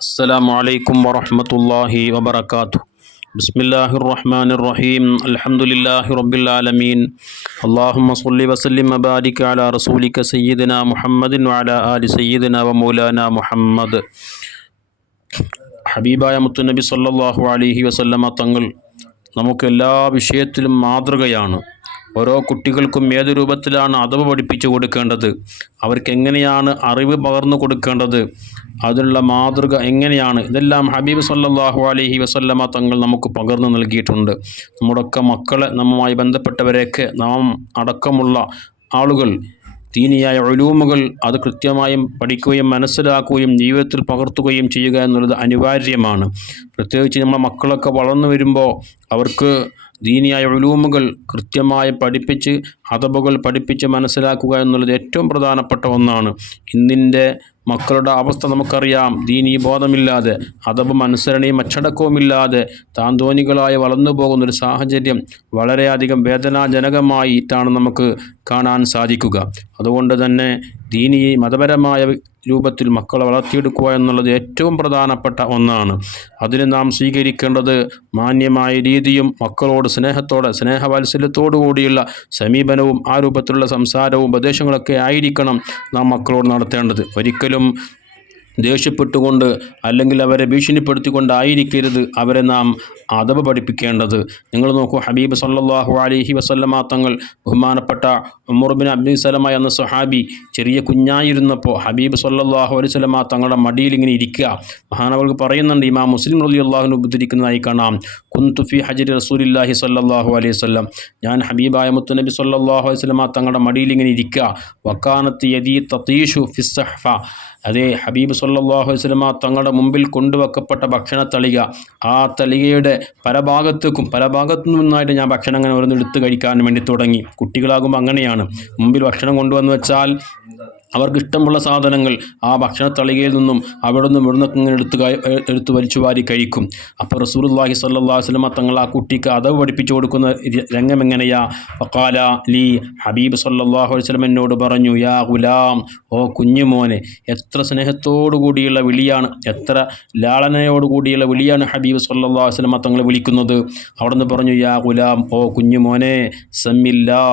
السلام عليكم ورحمة الله وبركاته بسم الله الرحمن الرحيم الحمد لله رب العالمين اللهم صل وسلم وبارك على رسولك سيدنا محمد وعلى آل سيدنا ومولانا محمد ഹബീബായ മുത്തുനബി സല്ലല്ലാഹു അലൈഹി വസല്ലമ തങ്ങൾ നമുക്ക് എല്ലാ വിഷയത്തിലും മാതൃകയാണ് ഓരോ കുട്ടികൾക്കും ഏത് രൂപത്തിലാണ് അതവ് പഠിപ്പിച്ചു കൊടുക്കേണ്ടത്? അവർക്ക് എങ്ങനെയാണ് അറിവ് പകർന്നു കൊടുക്കേണ്ടത്? അതിനുള്ള മാതൃക എങ്ങനെയാണ്? ഇതെല്ലാം ഹബീബ് സല്ലാഹു അലഹി വസല്ലമ തങ്ങൾ നമുക്ക് പകർന്നു നൽകിയിട്ടുണ്ട്. നമ്മുടെയൊക്കെ മക്കളെ നമ്മുമായി ബന്ധപ്പെട്ടവരെയൊക്കെ നാം അടക്കമുള്ള ആളുകൾ ദീനിയായ ഒലൂമുകൾ അത് കൃത്യമായും പഠിക്കുകയും മനസ്സിലാക്കുകയും ജീവിതത്തിൽ പകർത്തുകയും ചെയ്യുക എന്നുള്ളത് അനിവാര്യമാണ്. പ്രത്യേകിച്ച് നമ്മുടെ മക്കളൊക്കെ വളർന്നു വരുമ്പോൾ അവർക്ക് ദീനിയായ ഒലൂമുകൾ കൃത്യമായി പഠിപ്പിച്ച് ഹതബുകൾ പഠിപ്പിച്ച് മനസ്സിലാക്കുക എന്നുള്ളത് ഏറ്റവും പ്രധാനപ്പെട്ട ഒന്നാണ്. ഇന്നിന്റെ മക്കളുടെ അവസ്ഥ നമുക്കറിയാം. ദീനീ ബോധമില്ലാതെ അതബും അനുസരണയും അച്ചടക്കവുമില്ലാതെ താന്തോനികളായി വളർന്നു പോകുന്നൊരു സാഹചര്യം വളരെയധികം വേദനാജനകമായിട്ടാണ് നമുക്ക് കാണാൻ സാധിക്കുക. അതുകൊണ്ട് തന്നെ ദീനീ മതപരമായ രൂപത്തിൽ മക്കളെ വളർത്തിയെടുക്കുക എന്നുള്ളത് ഏറ്റവും പ്രധാനപ്പെട്ട ഒന്നാണ്. അതിന് നാം സ്വീകരിക്കേണ്ടത് മാന്യമായ രീതിയും മക്കളോട് സ്നേഹത്തോടെ സ്നേഹവാത്സല്യത്തോടു കൂടിയുള്ള സമീപനവും ആ രൂപത്തിലുള്ള സംസാരവും ഉപദേശങ്ങളൊക്കെ ആയിരിക്കണം നാം മക്കളോട് നടത്തേണ്ടത്. ഒരിക്കലും മുഴുവനിലും ദേഷ്യപ്പെട്ടുകൊണ്ട് അല്ലെങ്കിൽ അവരെ ഭീഷണിപ്പെടുത്തിക്കൊണ്ടായിരിക്കരുത് അവരെ നാം അതവ് പഠിപ്പിക്കേണ്ടത്. നിങ്ങൾ നോക്കൂ ഹബീബ് സല്ലാഹു അലഹി വസല്ലമ തങ്ങൾ ബഹുമാനപ്പെട്ട ഉമർബിൻ അബ്ദുൽ സലമ എന്ന സുഹാബി ചെറിയ കുഞ്ഞായിരുന്നപ്പോൾ ഹബീബ് സല്ലാഹു അലൈഹി വസല്ലമ തങ്ങളുടെ മടിയിൽ ഇങ്ങനെ ഇരിക്കുക. മഹാനവർക്ക് പറയുന്നുണ്ട് ഇമാ മുസ്ലിം റലി അള്ളാഹുവിന് ഉദ്ധരിക്കുന്നതായി കാണാം. കുന്തുഫി ഹജരി റസൂലില്ലാഹി സല്ലാഹു അലൈഹി വസല്ലം. ഞാൻ ഹബീബായ മുത്തുനബി സല്ലാഹു അലൈഹി വസല്ലമ തങ്ങളുടെ മടിയിൽ ഇങ്ങനെ ഇരിക്കുക. വക്കാനത്ത് യദീ തതീഷു ഫിസ്സഹ്ഫ. അതേ ഹബീബ് സല്ലാഹു വസ്ലമ തങ്ങളുടെ മുമ്പിൽ കൊണ്ടുവെക്കപ്പെട്ട ഭക്ഷണ തളിക. ആ തളികയുടെ പല ഭാഗത്തേക്കും പല ഭാഗത്തു നിന്നായിട്ട് ഞാൻ ഭക്ഷണം അങ്ങനെ ഓരോന്ന് എടുത്ത് കഴിക്കാൻ വേണ്ടി തുടങ്ങി. കുട്ടികളാകുമ്പോൾ അങ്ങനെയാണ്. മുമ്പിൽ ഭക്ഷണം കൊണ്ടുവന്ന് വെച്ചാൽ അവർക്ക് ഇഷ്ടമുള്ള സാധനങ്ങൾ ആ ഭക്ഷണത്തളികയിൽ നിന്നും അവിടെ നിന്നും ഇവിടെ നിന്നൊക്കെ എടുത്ത് എടുത്തു വലിച്ചു വാരി കഴിക്കും. അപ്പോൾ സ്വല്ലല്ലാഹു അലൈഹി വസല്ലമ തങ്ങൾ ആ കുട്ടിക്ക് അതവ് പഠിപ്പിച്ചു കൊടുക്കുന്ന രംഗം എങ്ങനെയാ? ഫഖാല ലീ ഹബീബ് സല്ലാഹു വസല്ലം എന്നോട് പറഞ്ഞു യാ ഗുലാം ഓ കുഞ്ഞുമോനെ എത്ര സ്നേഹത്തോടു കൂടിയുള്ള വിളിയാണ് എത്ര ലാളനയോടു കൂടിയുള്ള വിളിയാണ് ഹബീബ് സല്ലാഹു അലൈഹി വസല്ലമ തങ്ങൾ വിളിക്കുന്നത്? അവിടെ നിന്ന് പറഞ്ഞു യാ ഗുലാം ഓ കുഞ്ഞുമോനെ സമ്മില്ലാ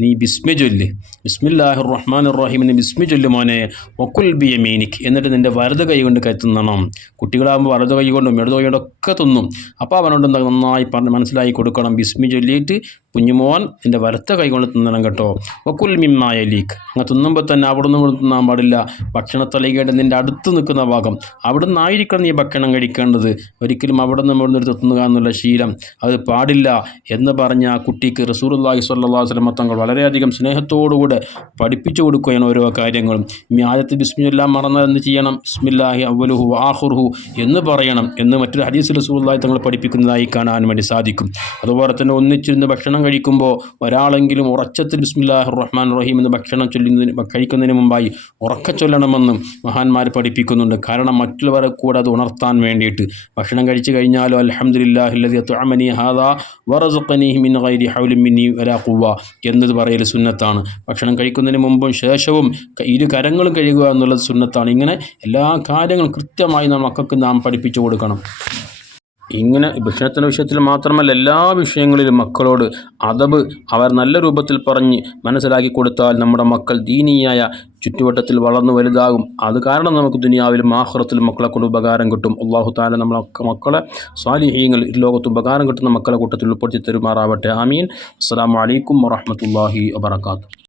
നീ ബിസ്മി ചൊല്ല്. ബിസ്മില്ലാഹിർ റഹ്മാൻ റഹീം നീ ബിസ്മി ചൊല്ല് മോനെ. ഒക്കുൽ ബി യമീനിക് എന്നിട്ട് നിന്റെ വലത് കൈ കൊണ്ട് കത്തുന്നണം കുട്ടികളാകുമ്പോൾ വലത് കൈ കൊണ്ടും ഇടത് കൈ കൊണ്ടും ഒക്കെ തിന്നും. അപ്പോൾ അവനോട് നന്നായി പറഞ്ഞ് മനസ്സിലാക്കി കൊടുക്കണം. ബിസ്മി ചൊല്ലിയിട്ട് കുഞ്ഞുമോൻ എന്റെ വലത്ത കൈ കൊണ്ട് തിന്നണം കേട്ടോ. ഒക്കുൽ മിമ്മായ ലീക്ക് അങ്ങനെ തിന്നുമ്പോൾ തന്നെ അവിടെ നിന്ന് തിന്നാൻ പാടില്ല. ഭക്ഷണത്തളികയുടെ നിന്റെ അടുത്ത് നിൽക്കുന്ന ഭാഗം. അവിടെ നിന്നായിരിക്കണം നീ ഭക്ഷണം കഴിക്കേണ്ടത്. ഒരിക്കലും അവിടെ നിന്ന് ഇവിടെ നിന്ന് തിന്നുക എന്നുള്ള ശീലം അത് പാടില്ല എന്ന് പറഞ്ഞ ആ കുട്ടിക്ക് റസൂർല്ലാഹി സ്വല്ലല്ലാഹു അലൈഹി വസല്ലം തങ്ങൾ വളരെയധികം സ്നേഹത്തോടുകൂടെ പഠിപ്പിച്ചു കൊടുക്കുകയാണ് ഓരോ കാര്യങ്ങളും. ഇനി ആദ്യത്തെ ബിസ്മില്ലാം മറന്നാൽ ചെയ്യണം? ബിസ്മില്ലാഹി അവലുഹു ആഹുർഹു എന്ന് പറയണം എന്ന് മറ്റൊരു ഹദീസ് റസൂലുള്ളാഹി തങ്ങൾ പഠിപ്പിക്കുന്നതായി കാണാൻ വേണ്ടി സാധിക്കും. അതുപോലെ തന്നെ ഒന്നിച്ചിരുന്ന് ഭക്ഷണം കഴിക്കുമ്പോൾ ഒരാളെങ്കിലും ഉറച്ചത്തിൽ ബിസ്മില്ലാഹ് റഹ്മാൻ റഹീം എന്ന് ഭക്ഷണം ചൊല്ലുന്നതിന് കഴിക്കുന്നതിന് മുമ്പായി ഉറക്ക ചൊല്ലണമെന്നും മഹാന്മാർ പഠിപ്പിക്കുന്നുണ്ട്. കാരണം മറ്റുള്ളവരെ കൂടെ അത് ഉണർത്താൻ വേണ്ടിയിട്ട്. ഭക്ഷണം കഴിച്ചു കഴിഞ്ഞാലോ അൽഹംദുലില്ലാഹില്ലദി അത്അമനി ഹാദാ മിൻ ഗൈരി വലാ എന്നത് പറയൽ സുന്നത്താണ്. ഭക്ഷണം കഴിക്കുന്നതിന് മുമ്പും ശേഷവും ഇരു കരങ്ങളും കഴുകുക എന്നുള്ളത് സുന്നത്താണ്. ഇങ്ങനെ എല്ലാ കാര്യങ്ങളും കൃത്യമായി നമ്മൾ മക്കൾക്ക് നാം പഠിപ്പിച്ചു കൊടുക്കണം. ഇങ്ങനെ ഭക്ഷണത്തിന്റെ വിഷയത്തിൽ മാത്രമല്ല എല്ലാ വിഷയങ്ങളിലും മക്കളോട് അതബ് അവർ നല്ല രൂപത്തിൽ പറഞ്ഞ് മനസ്സിലാക്കി കൊടുത്താൽ നമ്മുടെ മക്കൾ ദീനീയായ ചുറ്റുവട്ടത്തിൽ വളർന്നു വലുതാകും. അത് കാരണം നമുക്ക് ദുനിയാവിലും ആഹ്റത്തിലും മക്കളെ കൊണ്ട് ഉപകാരം കിട്ടും. അള്ളാഹു താല നമ്മളെ മക്കളെ സ്വാലിഹീങ്ങൾ ലോകത്ത് ഉപകാരം കിട്ടുന്ന മക്കളെ കൂട്ടത്തിൽ ഉൾപ്പെടുത്തി തരുമാറാവട്ടെ. ആമീൻ. അസ്സാം വലൈക്കും വറഹമത്തല്ലാഹി വാബർക്കാത്തു